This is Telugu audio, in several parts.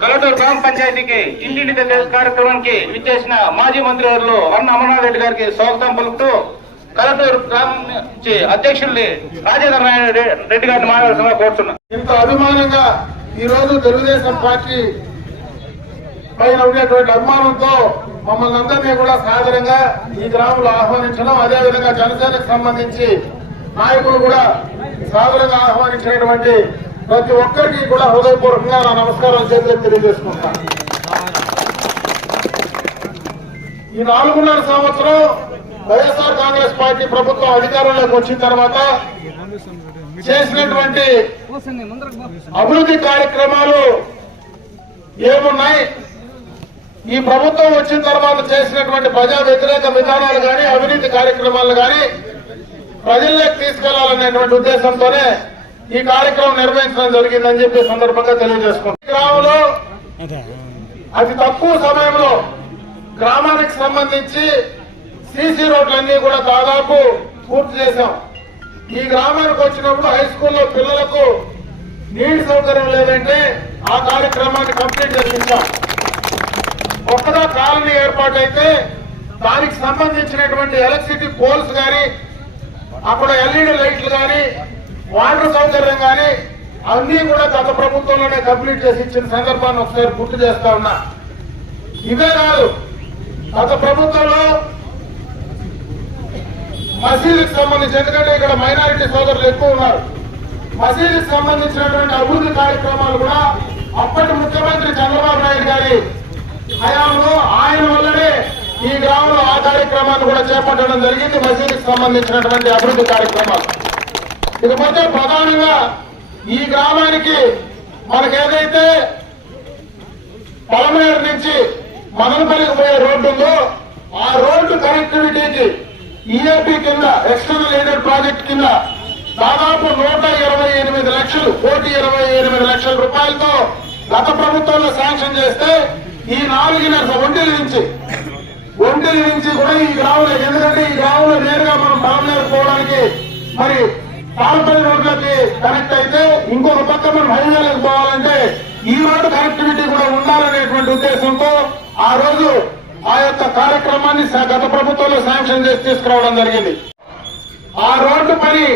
కలటూరు గ్రామ పంచాయతీకి ఇంటింటి కార్యక్రమానికి విచ్చేసిన మాజీ మంత్రివర్యులు వరణ అమర్నాథ్ రెడ్డి గారికి స్వాగతం పలుకుతూ కలటూరు గ్రామం నుంచి అధ్యక్షుల్ని రాజేంద్ర రెడ్డి గారిని మాట్లాడాల్సిందిగా కోరుతున్నాం. ఇంత అభిమానంగా ఈ రోజు తెలుగుదేశం పార్టీ పైన ఉండేటువంటి అభిమానంతో మమ్మల్ని అందరినీ కూడా సాదరంగా ఈ గ్రామంలో ఆహ్వానించడం, అదేవిధంగా జనసేనకు సంబంధించి నాయకులు కూడా సాదరంగా ఆహ్వానించినటువంటి ప్రతి ఒక్కరికి కూడా హృదయపూర్వకంగా నా నమస్కారం చేతులకు తెలియజేసుకుంటాను. ఈ 4.5 సంవత్సరం వైఎస్ఆర్ కాంగ్రెస్ పార్టీ ప్రభుత్వం అధికారంలోకి వచ్చిన తర్వాత చేసినటువంటి అభివృద్ధి కార్యక్రమాలు ఏమున్నాయి, ఈ ప్రభుత్వం వచ్చిన తర్వాత చేసినటువంటి ప్రజా వ్యతిరేక విధానాలు కానీ అవినీతి కార్యక్రమాలు కానీ ప్రజల్లోకి తీసుకెళ్లాలనేటువంటి ఉద్దేశంతోనే ఈ కార్యక్రమం నిర్వహించడం జరిగిందని చెప్పి సందర్భంగా తెలియజేసుకుంటాం. గ్రామంలో అతి తక్కువ సమయంలో గ్రామానికి సంబంధించి సీసీ రోడ్లన్నీ కూడా దాదాపు పూర్తి చేశాం. ఈ గ్రామానికి వచ్చినప్పుడు హై స్కూల్లో పిల్లలకు నీటి సౌకర్యం లేదంటే ఆ కార్యక్రమాన్ని కంప్లీట్ చేయించాం. కొత్తగా కాలనీ ఏర్పాటైతే దానికి సంబంధించినటువంటి ఎలక్ట్రిసిటీ పోల్స్ కానీ, అక్కడ ఎల్ఈడి లైట్లు కానీ, వాటర్ సౌకర్యం కానీ అన్ని కూడా గత ప్రభుత్వంలోనే కంప్లీట్ చేసి ఇచ్చిన సందర్భాన్ని ఒకసారి గుర్తు చేస్తా ఉన్నా. ఇవే కాదు, గత ప్రభుత్వంలో మసీదుకి సంబంధించి, ఎందుకంటే ఇక్కడ మైనారిటీ సోదరులు ఎక్కువ ఉన్నారు, మసీదుకి సంబంధించినటువంటి అభివృద్ధి కార్యక్రమాలు కూడా అప్పటి ముఖ్యమంత్రి చంద్రబాబు నాయుడు గారి హయాంలో ఆయన వల్లనే ఈ గ్రామంలో ఆ కార్యక్రమాన్ని కూడా చేపట్టడం జరిగింది. మసీదుకి సంబంధించినటువంటి అభివృద్ధి కార్యక్రమాలు. ఇకపోతే ప్రధానంగా ఈ గ్రామానికి మనకేదైతే పలమనేరు నుంచి మదనపల్లికి పోయే రోడ్డు ఉందో ఆ రోడ్డు కనెక్టివిటీకి ఈఏపీ కింద, ఎక్స్టర్నల్ ఎయిడెడ్ ప్రాజెక్ట్ కింద దాదాపు 128 లక్షలు, 128 లక్షల రూపాయలతో గత ప్రభుత్వంలో శాంక్షన్ చేస్తే ఈ 4.5 ఒంటిల నుంచి కూడా ఈ గ్రామంలో, ఎందుకంటే ఈ గ్రామంలో నేరుగా మనం పలమనేరు పోవడానికి మరి పాలపల్లి రోడ్లకి కనెక్ట్ అయితే ఇంకొక పక్క మనం హైవేలకు పోవాలంటే ఈ రోడ్డు కనెక్టివిటీ కూడా ఉండాలనేటువంటి ఉద్దేశంతో ఆ రోజు ఆ యొక్క కార్యక్రమాన్ని గత ప్రభుత్వంలో శాంక్షన్ చేసి తీసుకురావడం జరిగింది. ఆ రోడ్డు పని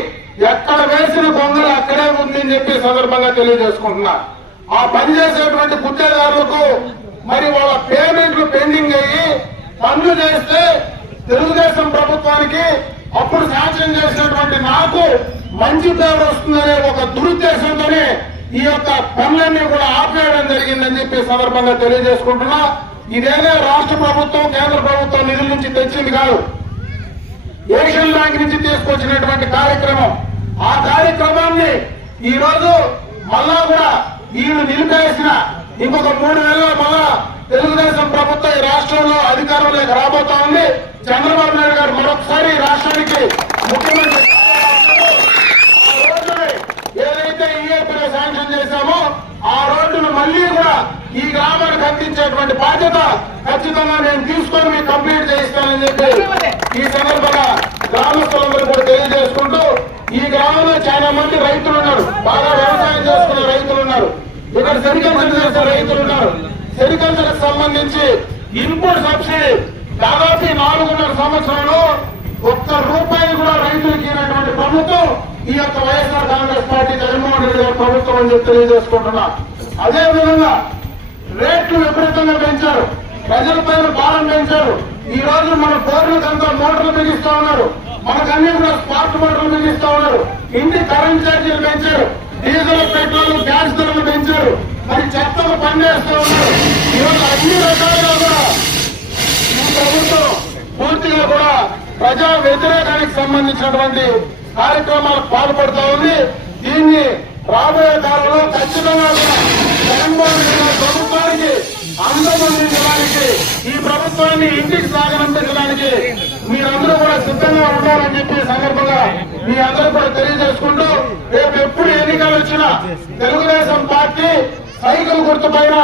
ఎక్కడ వేసిన గొంగలు అక్కడే ఉందని చెప్పి సందర్భంగా తెలియజేసుకుంటున్నా. ఆ పని చేసేటువంటి గుత్తేదారులకు మరి వాళ్ళ పేమెంట్లు పెండింగ్ అయ్యి పనులు చేస్తే తెలుగుదేశం ప్రభుత్వానికి అప్పుడు శాంక్షన్ చేసినటువంటి నాకు మంచి పేరు వస్తుందనే ఒక దురుద్దేశంతోనే ఈ యొక్క పనులన్నీ కూడా ఆపేయడం జరిగిందని చెప్పి సందర్భంగా తెలియజేసుకుంటున్నా. ఇదేనే రాష్ట్ర ప్రభుత్వం కేంద్ర ప్రభుత్వం నిధుల నుంచి తెచ్చింది కాదు, ఏషియన్ బ్యాంక్ నుంచి తీసుకొచ్చినటువంటి కార్యక్రమం. ఆ కార్యక్రమాన్ని ఈ రోజు మళ్ళా కూడా వీళ్ళు నిలిపేసిన ఇంకొక 3 నెలల్లో మళ్ళా తెలుగుదేశం ప్రభుత్వం ఈ రాష్ట్రంలో అధికారంలోకి రాబోతా ఉంది. చంద్రబాబు నాయుడు గారు మరొకసారి ఈ రాష్ట్రానికి ముఖ్యమంత్రి ఏదైతే ఈఏపీలో శాంక్షన్ చేశామో ఆ రోడ్డును మళ్లీ కూడా ఈ గ్రామానికి అందించేటువంటి బాధ్యత ఖచ్చితంగా నేను తీసుకొని మీకు కంప్లీట్ చేయిస్తానని చెప్పి ఈ సందర్భంగా గ్రామస్తులందరూ కూడా తెలియజేసుకుంటూ, ఈ గ్రామంలో చాలా మంది రైతులు ఉన్నారు, బాగా వ్యవసాయం చేసుకునే రైతులు ఉన్నారు, ఇక్కడ సెరికల్చర్ చేసే రైతులు ఉన్నారు. సెరికల్చర్ కి సంబంధించి ఇన్పుట్ సబ్సిడీ దాదాపు 4.5 సంవత్సరంలో ₹1 కూడా రైతులకి ఇచ్చినటువంటి ప్రభుత్వం ఈ యొక్క వైఎస్ఆర్ కాంగ్రెస్ పార్టీ జగన్మోహన్ రెడ్డి గారి ప్రభుత్వం అని చెప్పి తెలియజేసుకుంటున్నా. అదే విధంగా రేట్లు విపరీతంగా పెంచారు, ప్రజల పైన భారం పెంచారు. ఈ రోజు మన బోర్లకంతా మోటార్లు బిగిస్తా ఉన్నారు, మనకన్నీ కూడా స్మార్ట్ మోటార్లు బిగిస్తా ఉన్నారు. ఇంటి కరెంట్ ఛార్జీలు పెంచారు, డీజిల్ పెట్రోల్ గ్యాస్ ధరలు పెంచారు, మరి చెత్తలు పనిచేస్తూ ఉన్నారు. ఈరోజు అన్ని రకాలుగా కూడా ఈ ప్రభుత్వం పూర్తిగా కూడా ప్రజా వ్యతిరేకానికి సంబంధించినటువంటి కార్యక్రమాలకు పాల్పడుతూ ఉంది. దీన్ని రాబోయే కాలంలో ఖచ్చితంగా కూడా జగన్మోహన్ రెడ్డి గారి ప్రభుత్వానికి అందజేయడానికి, ఈ ప్రభుత్వాన్ని ఇంటికి సాగనంపించడానికి మీరందరూ కూడా సిద్ధంగా ఉండాలని చెప్పి సందర్భంగా మీ అందరూ కూడా తెలియజేసుకుంటూ, రేపు ఎప్పుడు ఎన్నికలు వచ్చినా తెలుగుదేశం పార్టీ సైకిల్ గుర్తుపైన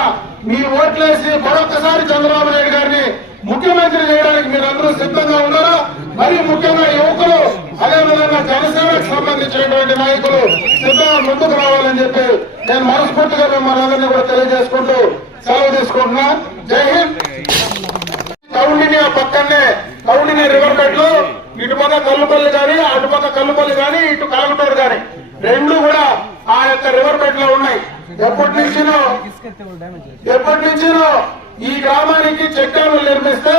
మీ ఓట్లేసి మరొకసారి చంద్రబాబు నాయుడు గారిని ముఖ్యమంత్రి చేయడానికి మీరందరూ సిద్ధంగా ఉన్నారా? మరి ముఖ్యంగా యువకులు, అదేవిధంగా జనసేనకు సంబంధించినటువంటి నాయకులు సిద్ధంగా ముందుకు రావాలని చెప్పి నేను మనస్ఫూర్తిగా మిమ్మల్ని అందరినీ కూడా తెలియజేసుకుంటూ సెలవు తీసుకుంటున్నా. జై హింద్. కౌండిని పక్కనే కౌండిని రివర్ బెడ్ లో ఇటు పక్క కల్లుపల్లి కానీ అటు పక్క కల్లుపల్లి కానీ ఇటు కలగటూరు కానీ రెండు కూడా ఆ యొక్క రివర్ బెడ్ లో ఉన్నాయి. ఎప్పటి నుంచినో ఈ గ్రామానికి చెక్ డ్యాములు నిర్మిస్తే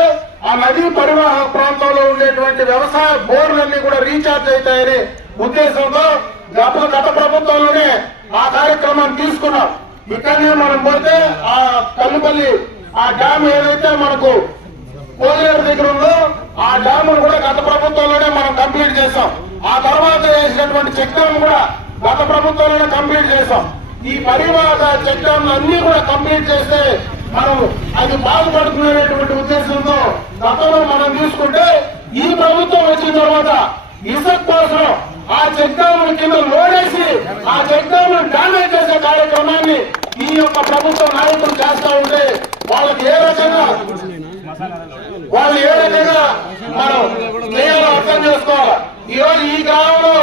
ఆ నదీ పరివాహక ప్రాంతంలో ఉండేటువంటి వ్యవసాయ బోర్లన్నీ కూడా రీఛార్జ్ అవుతాయనే ఉద్దేశంతో గత ప్రభుత్వంలోనే ఆ కార్యక్రమాన్ని తీసుకున్నాం. ఇక్కడనే మనం పోతే ఆ కల్లుపల్లి ఆ డ్యామ్ ఏదైతే మనకు కోలేరు దగ్గర ఉందో ఆ డ్యామును కూడా గత ప్రభుత్వంలోనే మనం కంప్లీట్ చేశాం. ఆ తర్వాత వేసినటువంటి చెక్ డ్యామ్ కూడా గత ప్రభుత్వంలోనే కంప్లీట్ చేశాం. ఈ పరివాహక చెక్ డ్యామ్ అన్ని కూడా కంప్లీట్ చేస్తే మనం అది బాగుపడుతుందనేటువంటి ఉద్దేశంతో గతంలో మనం తీసుకుంటే, ఈ ప్రభుత్వం వచ్చిన తర్వాత ఇసుక కోసం ఆ చెక్ డ్యామ్ కింద లోడేసి ఆ చెక్ డ్యామ్ డామేజ్ చేసే కార్యక్రమాన్ని ఈ యొక్క ప్రభుత్వ నాయకులు చేస్తా ఉంటే వాళ్ళకి ఏ రకంగా మనం చేయాలో అర్థం చేసుకోవాలి. ఈ రోజు ఈ గ్రామంలో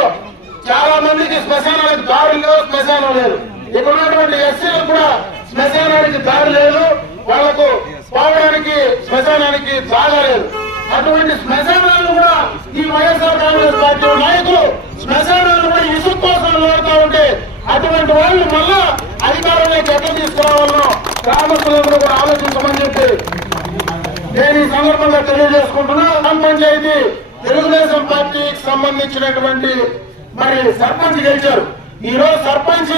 చాలా మందికి శ్మశానానికి దారి లేదు, శ్మశానం లేదు. ఇక్కడ ఉన్నటువంటి ఎస్సీలకు కూడా శ్మశానానికి దారి లేదు, వాళ్లకు పోవడానికి శ్మశానానికి జాగా లేదు. అటువంటి శ్మశానాలను కూడా ఈ వైఎస్ఆర్ కాంగ్రెస్ పార్టీ నాయకులు శ్మశానాలను కూడా ఇసుక కోసం లోడుతూ ఉంటే అటువంటి వాళ్ళు మళ్ళా అధికారంలోకి ఎట్లా తీసుకురావాలో గ్రామస్తులందరూ కూడా ఆలోచించమని చెప్పి నేను ఈ సందర్భంగా తెలియజేసుకుంటున్నా. గ్రామ పంచాయతీ తెలుగుదేశం పార్టీకి సంబంధించినటువంటి మరి సర్పంచ్ గెలిచారు. ఈ రోజు సర్పంచ్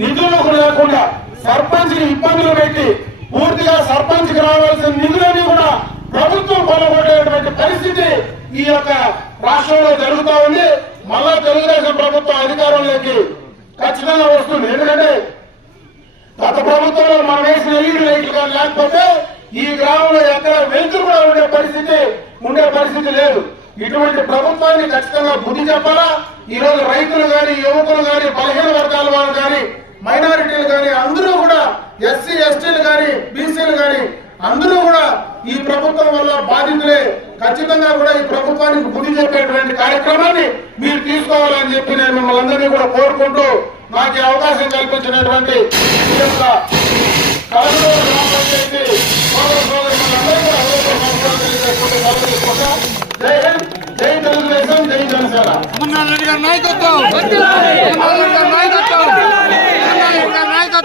నిధులు లేకుండా సర్పంచ్ ఇబ్బందులు పెట్టి పూర్తిగా సర్పంచ్ కి రావాల్సిన నిధులన్నీ కూడా ప్రభుత్వం కొలగొట్టేటువంటి పరిస్థితి ఈ యొక్క రాష్ట్రంలో జరుగుతూ ఉంది. మళ్ళా తెలుగుదేశం ప్రభుత్వం అధికారంలోకి ఖచ్చితంగా వస్తుంది. ఎందుకంటే గత ప్రభుత్వంలో మనం వేసిన ఎల్ఈడి లైట్లు కానీ లేకపోతే ఈ గ్రామంలో ఎక్కడ వెలుతురు కూడా ఉండే పరిస్థితి లేదు. ఇటువంటి ప్రభుత్వాన్ని ఖచ్చితంగా బుద్ధి చెప్పాలా. ఈ రోజు రైతులు గాని, యువకులు గాని, బలహీన వర్గాల వాళ్ళు గాని, మైనారిటీలు గాని అందరూ కూడా, ఎస్సీ ఎస్టీలు గాని, బీసీలు గాని అందరూ కూడా ఈ ప్రభుత్వం వల్ల బాధితులే. ఖచ్చితంగా కూడా ఈ ప్రభుత్వానికి బుద్ధి చెప్పేటువంటి కార్యక్రమాన్ని మీరు తీసుకోవాలని చెప్పి నేను మిమ్మల్ని అందరినీ కూడా కోరుకుంటూ, నాకు అవకాశం కల్పించినటువంటి ఈ యొక్క కలెక్టర్ గ్రామ పంచాయతీ సోదరులందరూ కూడా జై హింద్. జై తెలుగుదేశం, జై జనసేన. అమర్నాథ్ రెడ్డి గారి నాయకత్వం